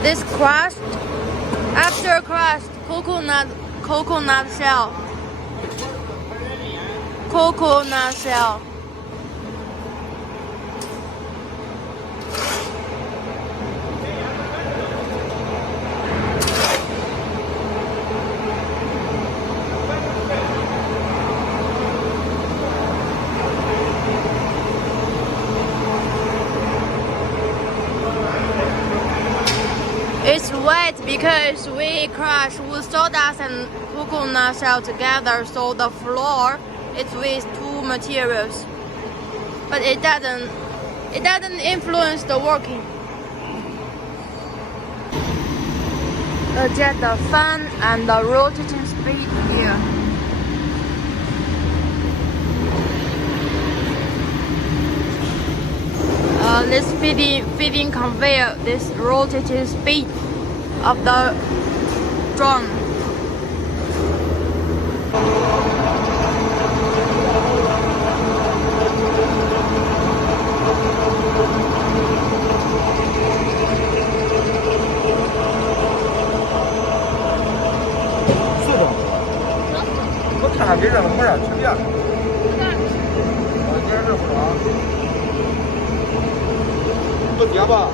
This crushed, after crushed coconut shell. Coconut shell. It's wet because we crushed wood sawdust and coconut shell together, so the floor is with two materials. But it doesn't influence the working. Adjust the fan and the rotating speed here. This feeding conveyor, this rotating speed of the drum.我看跟这个没啥区别。我今儿这不爽。不接吧？